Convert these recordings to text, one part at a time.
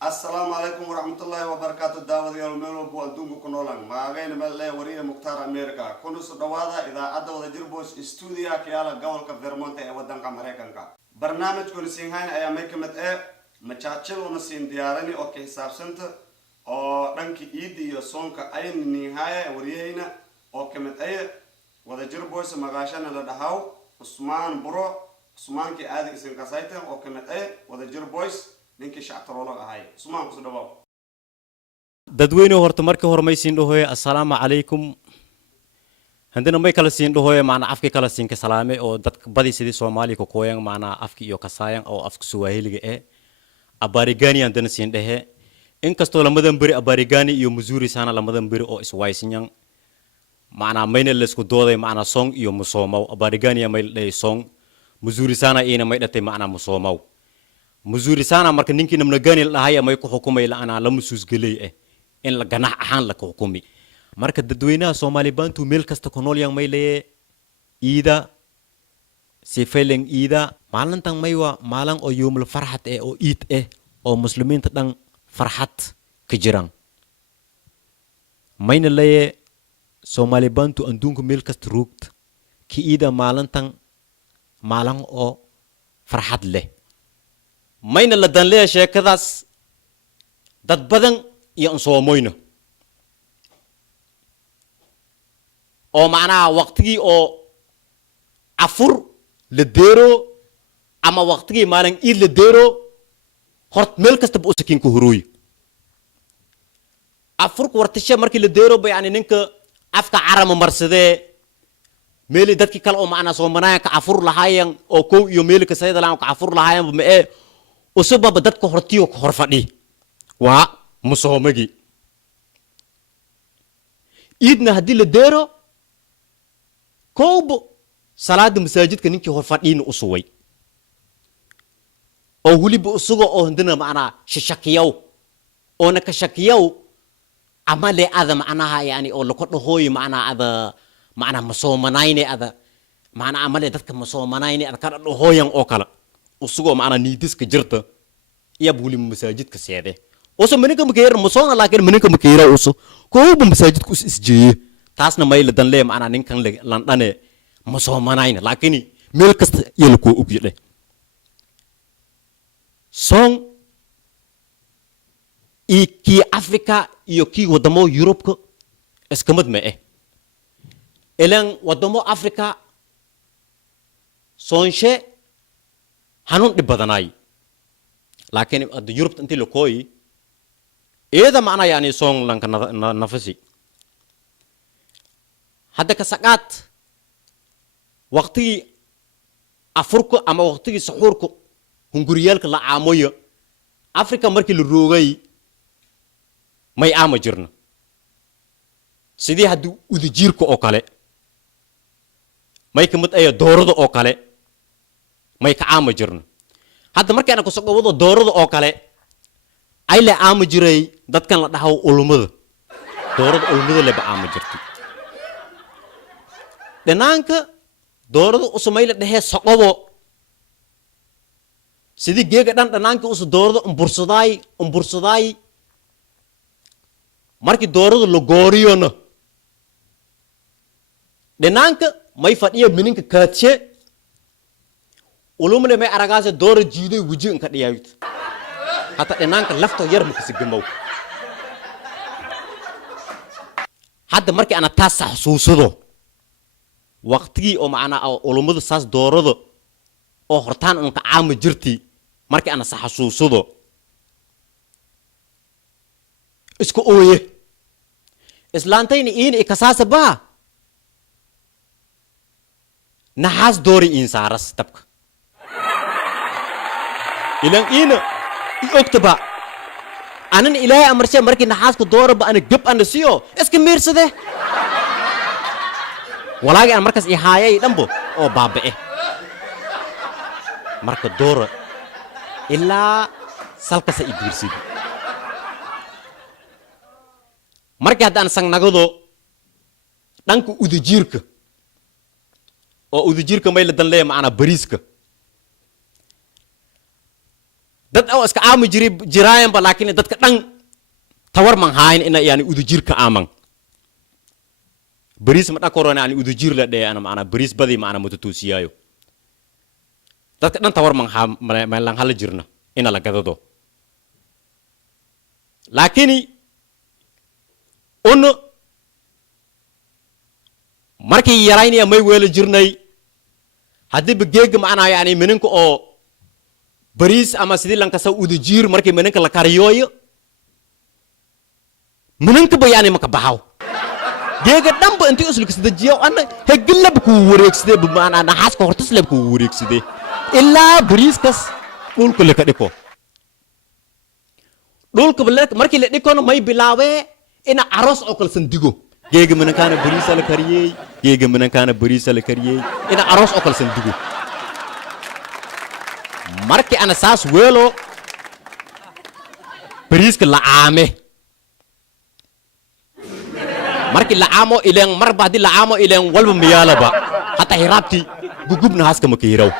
السلام عليكم ورحمة الله وبركاته. داود يوميلو بو أدونكو كنولان ما غين ملأ وريه مختار أمريكا كونو سدوادا إذا أدى ودا جربوس استوديو كيالا قول كفيرمونت ودان كامريكان كا برنامج كل سينهاين أيامي كمت مشاكل ونسين ديارني أوكي حساب سنت أو رنكي إيدي يسونك أي نهاية وريهنا أو كمت ودا جربوس مغاشان لدهاو عثمان برو عثمان كي آدي سين كسايتم أو كمت ودا جربوس ninkii shactaroola ahay sumaan ku soo dhawaw dadweyne horta markii hore may siin dhahoy assalaamu calaykum handana may kala siin dhahoy maana afki kala siin ka salaame oo dadka badi sidii Soomaali ku kooyan maana afki iyo kasaayan oo afka Swahiliga abarigani andana siin dhahe inkastoo lamadan bari abarigani iyo Muzuri sana lamadan bari oo iswaysinyan maana mayna la isku dooday maana song iyo musoomaw abarigani may leey song Muzuri sana ina may dhatay maana musoomaw Muzuri sana marka ninkii namnagani lahay ama ku xukumay la ana la musuus galay in la ganax ahaan la xukumi marka dadweynaha Soomaali bantu meel kasta ku nool yang may leey ida si feeling ida maalintan may waa maalan oo yoomul farxad oo iid oo muslimiinta dhan farxad ka jiraan mayna leey Soomaali bantu adduunka meel kasta ruugt ki ida maalintan maalan oo farxad leh mayna la danleeya sheekadaas dad badan iyo Soomoyno oo macnaha waqtigii oo afur la deero ama waqtigii maalin ii la deero hort meel kasta buu sakin ku huruuy afurku wartashe markii la deero bay yani ninka afka carama marsadee meeli dadkii kale oo macnaha Soomaaliya ka afur lahaayeen oo koow iyo meel ka saydalaan ka afur lahaayeen ma وسبب بدك هرتيو كهرفدي ومسومجي إيدنا هدي للديرو كوب صلاة مساجد كنيك هرفدين أسوي أو هولي بأسوق أو هندنا معنا ششكياو أو نكشكياو عمل هذا معناها يعني أو لقطه هوي معنا هذا معنا مسومناين هذا معنا عمل ذاتك مسومناين هذا كان هوي أو كلا usugo maana niidis ka jirta iyo buuli masaajidka seede oo manaka makeer musoona laakiin manaka makeera usu koob masaajidku isjeeye taasna may la dan leey maana ninkan landane musoomanayna laakiin meel kasta yeel ko u yidhe song ki Afrika iyo ki wadamo Europe iskamad ma elan wadamo Afrika sonshe hanun dibadanaay laakiin ad Europe intii la kooyi eeda macna yani song lanka nafasi hadda ka saqaat waqti afurku ama waqti suxurku hunguriyalka la aamoyo Afrika markii la roogay may aama jirna sidii haddu udijiirku oo kale may kamid ay doorada oo kale may ka aama jirna hadda markii aan ku soo wado doorada oo kale ay la aama jiray dadkan la dhaho ulumada doorada ulumada la aama jirtay dhanaanka doorada usmay la dhahe saqobo sidii geega dhanaanka us doorada umbursaday markii doorada la gooriyona dhanaanka may fadhiya mininka kaadshe ulumle may aragaase doora jiiday wajin ka dhiyaayt hata dhanaanka lafto yar ma kasigmow hadda markii ana taas xasuusado waqtigii oo macna ulumada saas doorada oo hortaan un ka caama jirti markii ana xasuusado isku ooye islaantayni in ikasaasa ba naxaas doori insaaras tabka ilan ina oktaba anan ilaahay amarse markii naxaasku dooraba ana gab ana siyo iska meersade walaagi aan markaas ihaayay dhanbo oo baaba'e marka doora ilaa salkasa idirsid markii haddaan sangnagado dhanka udajiirka oo udajiirka may la dan leeyahay macna bariiska dad oo iska aami jiraayan ba laakiin dadka dhan tawar man hayn ina yani udujirka amang bariis ma dhakorona ani udujir la dhee ana maana bariis badi maana mututusiyaayo dadka dhan tawar man ha lan hal jirna ina la gadado laakiin on markii yaraynaya may weela jirnay haddii bageega maana yani minanka oo bariis ama sidii lan kasa udujir markii minanka la kariyooyo minanka ba yani maka baxaw geega dhanba intii uslugsada jiyo ana hegilab ku wareegsade maana naxaaska hortas lab ku wareegsade ilaa bariiskas dhulka la ka dhiko dhulka markii la dhikono may bilaawee ina aroos oo kala sandigo geega minankaana bariis la kariyay geega minankaana bariis la kariyay ina aroos oo kala sandigo markii ana saas weelo bariiska la aame markii la aamo ileen mar baadi la aamo ileen walba miyaalaba hatta hirabti gugubna haska ma kiiraw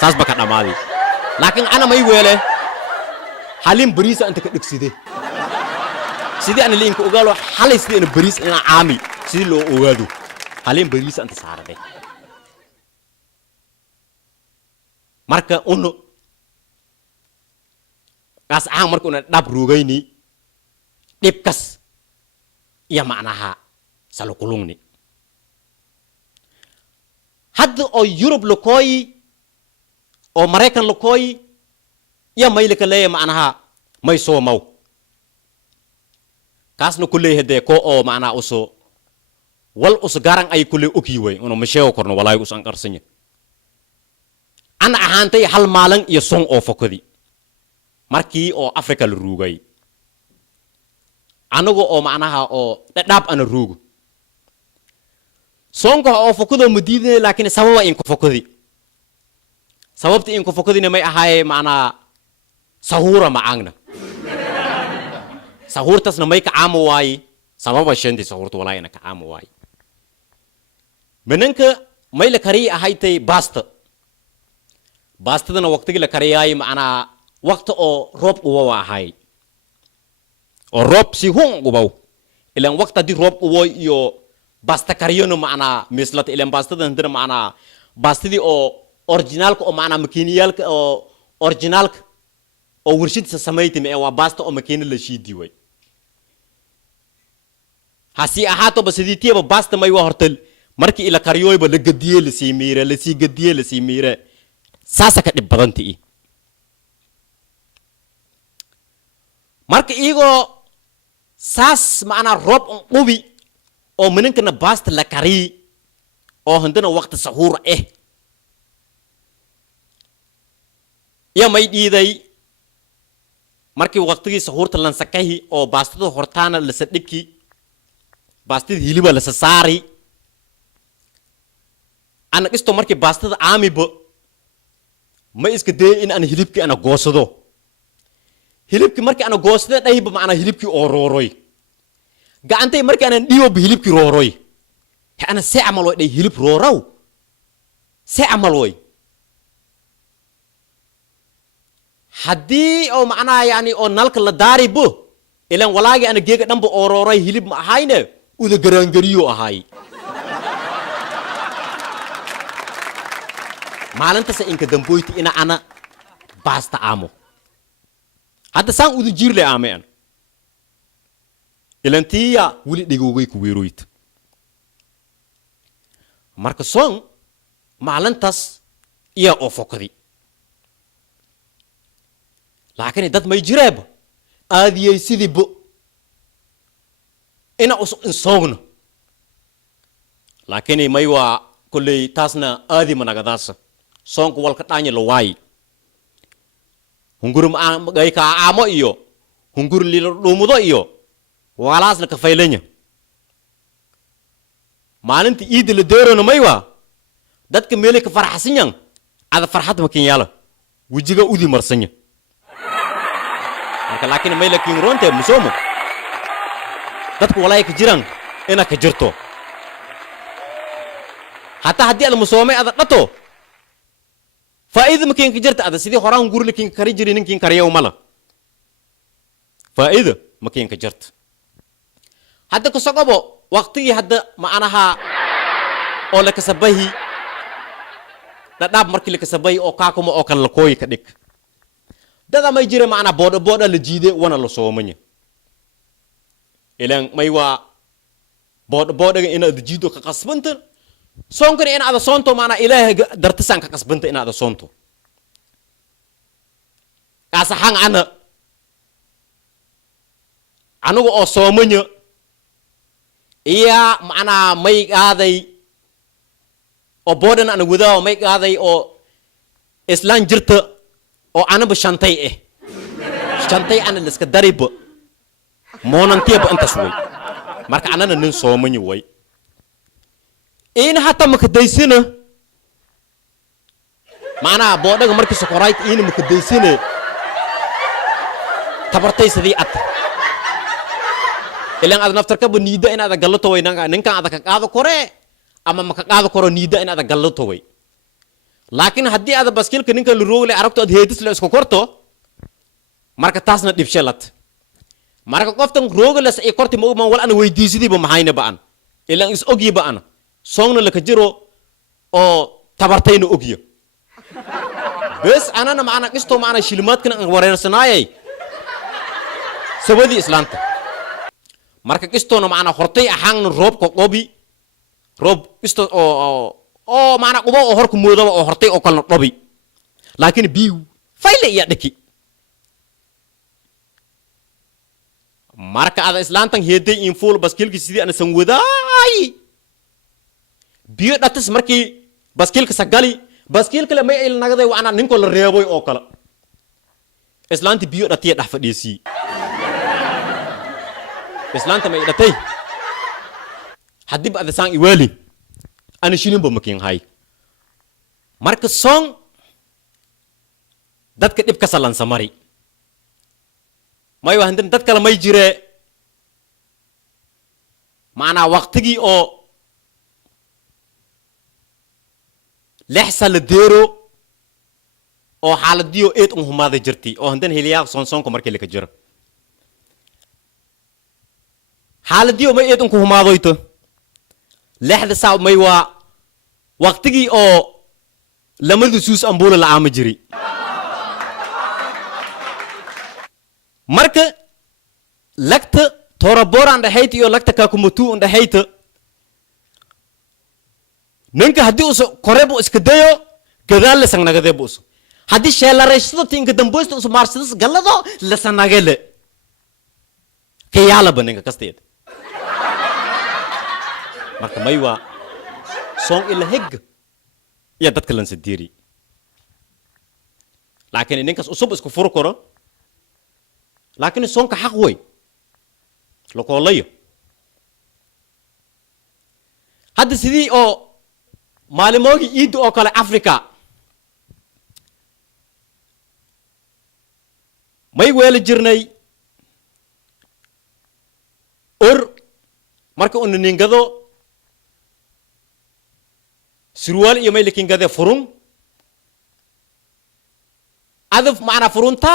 saas baka dhamaadi laakiin ana may weele halin bariis anta ka dhigside sidii ana liinka ogaalo halay sidii ina bariis ina aami sidii loo ogaado halin bariis anta saarade marka uno gas aan marka una dhab ruugayni dhibkas ya macnaha salo kulungni hadda oo Europe lokooyi oo Mareykan lokooyi ya maylka leeya macnaha may soo maw kaasna kulay hade ko oo macnaha uso wal us garan ay kulay oki way ono masheeyo korno walaay us an qarsanya ana ahaantay hal maalan iyo song oo fokodi markii oo Afrika la ruugay anago oo macnaha oo dhadhaab ana ruugo songo oo fokodo madiidine laakiin sababa in ku fokodi sababta in ku fokodina may ahaay macnaha sahura maangna sahurtasna may ka aamu waay sababa shanti sahurtu walaayna ka aamu waay menanka may la kari ahaytay bastadana waqtiga la kariyay macnaha waqti oo roob uwa ahay oo roob si hung ubaw ilan waqti di roob uwa iyo basta kariyono macnaha mislat ilan bastada ndira macnaha bastadi oo originalka oo macnaha makiiniyalka oo originalka oo warshadisa sameeytay ee waa basta oo makiina la shiidi way hasi ahaato basiditiiba basta may waa hortal markii ila kariyoyba la gadiyay la sii miire saasa ka dib badantii marka iyago saas macnaha roob qubi oo mininkana basta la kari oo handana waqti sahuur ya may dhiiday markii waqtigii sahuurta lan sakahi oo bastada hortaana la sadhibki bastada hiliba la saari ana kisto markii bastada aamiba ma iska day in aan hilibki ana goosado hilibki markii ana goosada dhayba macna hilibki oo rooroy gacantay markii ana dhiyo hilibki rooroy ana see amal way dhay hilib roorow see amal way haddii oo macnaha yani oo nalka la daaribo ilan walaagi ana geega dhanba oo rooroy hilib ma ahayne uda garaangariyo ahay maalintaas inka damboyti ina ana basta amo hadda saan udu jirle ameen ilantiya wuli dhigoway ku weeroyt marka son maalintaas iya oo fokadi laakiin dad may jireeb aadiyay sidiibo ina usogno laakiin may waa kulay taasna aadi managadaasa sonku walka dhaanya la waay hungurum ay ka amo iyo hungur li dhumudo iyo walaasna ka faylanya maalintii iid la deerona may waa dadka meelay ka farxasanyan ada farxad ma kin yala wajiga udi marsanya marka laakiin may la kin ronte musomo dadku walaay ka jiran ina ka jirto hatta haddii aad musoomay aad dhato فائدة ما كين كجرت هذا سيدي خرام نقول لك كين كري جري نكين كريه وملا فائدة ما كين كجرت هذا كسقبو وقتي هذا معناها أو لك سبيه لا مركي لك سبيه أو كاكم أو كالكوي كديك ده ما يجري معنا بود لجيدة وانا لصومني إلين ما يوا بود إن الجيدو كقصبنت سونكر إن هذا سونتو معنا إله درتسان كقصبنت إن هذا سونتو أصحان أنا أو صومني iya mana mai gadai o bodan an guda o mai gadai o islan jirta o ana ba shantai shantai ana liska darib monan tiya ba anta suwai marka anana nin so mun yi wai in hata maka daisina mana bodan marki sokorait in maka daisina tabartay sidii at ilan aad naftarka bu niida in aad galato way ninkan aad ka qaado kore ama ma ka qaado koro niida in aad galato way laakiin hadii aad baskilka ninkan lu roole aragto aad heedis la isku korto marka taasna dibshalat marka qoftan rooglas ay korti ma wal ana weydiisidii ba maxayna baan ilan is ogi baan soongna la ka jiro oo tabartayna ogiyo bes anana maana qisto maana shilmaadkan aan wareersanaayay sabadi islaanta marka qistoona maana hortay ahaan roob ko qobi roob qisto oo maana qubo oo horku moodo oo hortay oo kala qobi laakiin biiw fayle iya dhiki marka ada islaantan heeday in fuul baskilki sidii ana san wadaay biyo dhatis markii baskilka sagali baskilka la may il nagaday waana ninko la reeboy oo kala islaanti biyo dhatiya dhax fadhiisi islaanta may dhatay hadib ada san iwali ana shilin ba makin hay marka song dadka dib ka salan samari may wahandan dad kala may jire maana waqtigi oo lehsa la deero oo xaaladiyo eed humada jirti oo handan heliyaa son ko markii la ka jiro xaaladiyo may eed ku humaadoyto lehda saa may waa waqtigi oo lamadu suus ambuula la aama jiri marka lagta toraboran dhahayti iyo lagta kakumatu dhahayti ninka hadii uu korebo iska dayo gadaal la sanagade bus hadii sheelaraysto tinka damboysto uu maarsidas galado la sanagale kayala baninka kasteed marka maywa song ila heg ya dadka lan sidiri laakiin ninkas usub isku furo koro laakiin song ka xaq way lo koolayo hadda sidii oo maalimogi iid oo kale Afrika may weel jirnay marka uu ningado surwal iyo may likin gade furun adaf maana furunta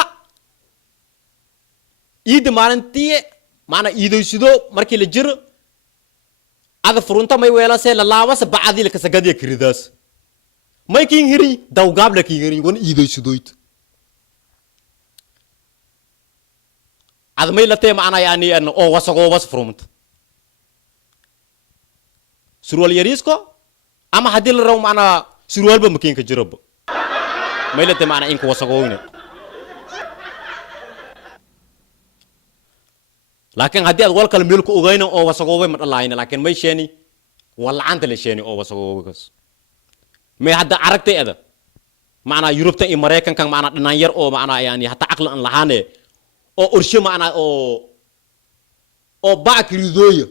iid maalintii maana iidaysido markii la jiro adaf furunta may weelase la laabas baadi la kasagadiya kiridaas may kin hiri dawgaab la kin hiri wan iidaysidoyt ad may la tee maana yaani an oo wasago was furunta surwal yarisko ama hadii la raw maana surwal ba makin ka jiroba may la tee maana in ku wasagoyna laakiin hadii ad wal kale meel ku ogayna oo wasagoobe ma dhalaayna laakiin may sheeni walaanta la sheeni oo wasagoobagas may hadda aragtay ada maana Yurubta iyo Mareykanka maana dhanaan yar oo maana yaani hatta aqal aan lahaane oo urshe maana oo baakridooyo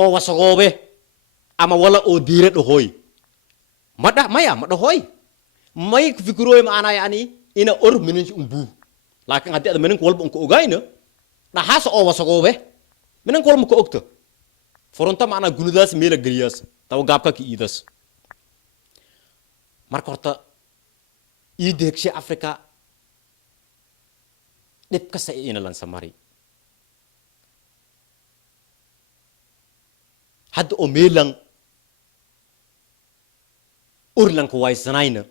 oo wasagoobe ama wala oo diire dhahoy maya ma dhahoy may fikirooy maana yaani ina minin umbu laakiin hadii ad minin walba ku ogayna dhaxaas oo wasagoobe minan kolma ku ogto furunta maana gunudaas meel galiyaas taw gaabka ki iidas marka horta ii deegshay Afrika dhib kasta ina lan samari hadda oo meelan urlan ku waysanayna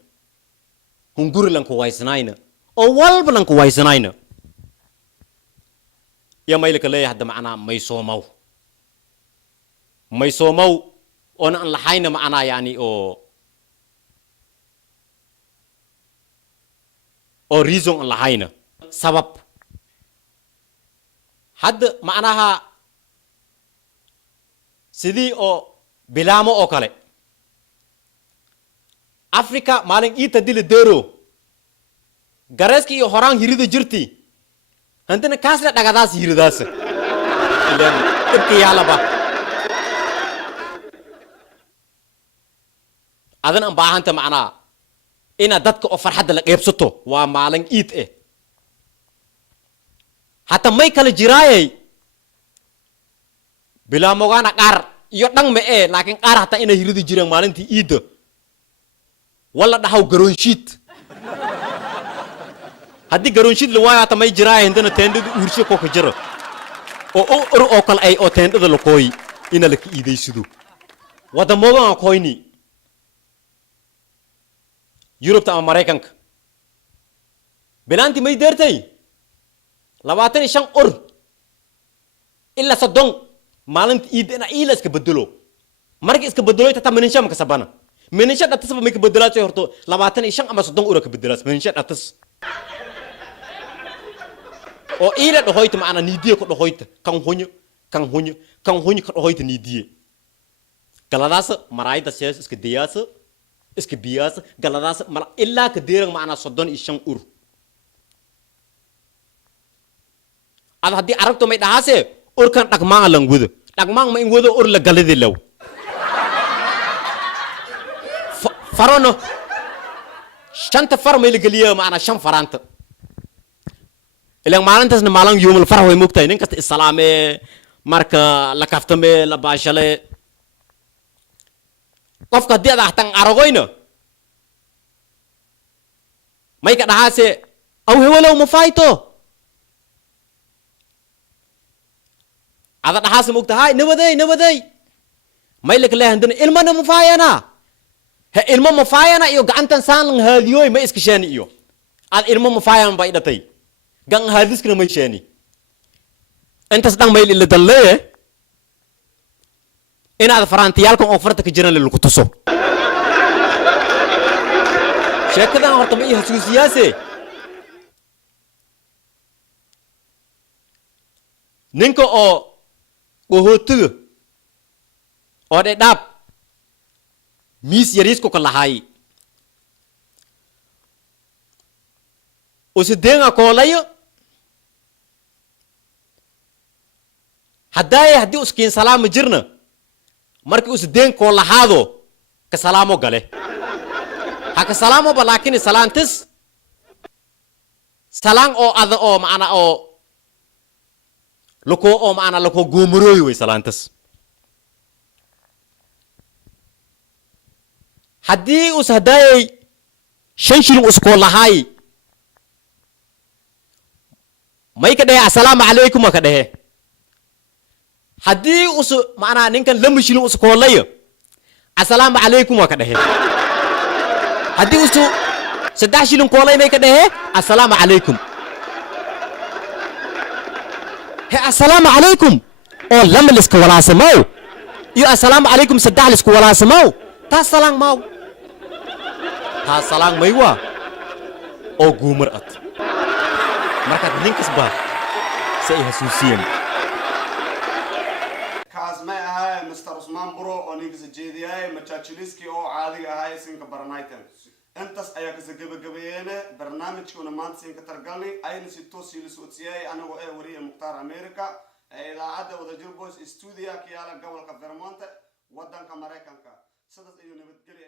hungurlan ku waysanayna oo walbalan ku waysanayna ya maylka leeyahay hadda macna may soomaw oo aan lahayna macna yani oo reason lahayna sabab hadda macnaha sidii oo bilaamo oo kale Afrika maalin iita dil deero gareeski iyo horaan hirida jirti handana kaasla dhagadaas hiridaas ilaan ibka yaalaba adan aan baahanta macnaa ina dadka oo farxad la qeybsato waa maalin iid hatta may kala jiraayay bila mogana qaar iyo dhan ma laakiin qaar hatta ina hirida jiraan maalintii iid wala dhaxaw garoonshiid haddii garoonshiid la waayo hatta may jiraayay handana teendada uursho ko ka jiro oo kale ay oo teendada la kooy ina la iidaysido wada mogan kooyni Europe ta Americanka bilanti may deertay 25 illa sadon maalinta iidana ila iska bedelo markii iska bedelo ta manisha ma kasabana manisha dhatas ma ka bedelaasay horto 25 ama 30 ka bedelaas manisha dhatas oo ila dhahoyta macna niidiye ku dhahoyta kan hunyo ka dhahoyta niidiye galadaas maraayda sees iska diyaasa iska biyaasa galadaas mala illa ka deeran macna 35 ad haddii aragto may dhahaase urkan dhaqmaan lan wado dhaqmaan ma in wado ur la galadi law farono shanta far may la galiyo macna shan faranta ilaan maalintaasna maalin yoomul farah way moogtahay nin kasta islaame marka la kaftame la baashale qofka haddii aad ahtan aragoyna may ka dhahaase aw hewalow ma fayto ada dhahaase moogtahay nabaday may la kale handana ilmana ma faayana ha ilmo ma faayana iyo gacantan saan haadiyoy ma iska sheeni iyo ad ilmo ma faayan bay dhatay gan haadiskana may sheeni intaas dhan may ila dalle inaad farantiyalkan oo farta ka jiran lagu tuso sheekadan horta ma iyo xasuusiyaase ninka oo gohootiga oo dhadhaab miis yariis ko kalahay oo sideenga koolayo haddii uskiin salaam jirna markii sideen ko lahaado ka salaamo gale haka salaamo balaakin salaantis salaan oo ada oo macna oo lako goomurooy way salaantas haddii hadaayay 5 shilin usko lahay may ka dhahay assalaamu alaykum ka dhahay haddii macna ninkan 2 shilin usko layo assalaamu alaykum ka dhahay haddii 3 shilin koolay may ka dhahay assalaamu alaykum السلام عليكم او لما لسك ولا سماو يا السلام عليكم سدح لسك ولا سماو تا سلام ماو تا سلام ميوا او غومرات marka ninkas ba say hasuusiyeen kaas ma ahay Mr. Usman Buro oo ninkas jeediyay Machachiliski oo caadiga ahay sinka barnaaytan intaas ayaa ka gabagabeeyeen barnaamijkuna maanta sinka targalnay ayna si toos ah soo siiyay anagu ee wariye Mukhtaar America ee idaacada Wadajir Boys Studio ka yaala gobolka Vermont wadanka Mareykanka sidaas ayuu nabadgelyo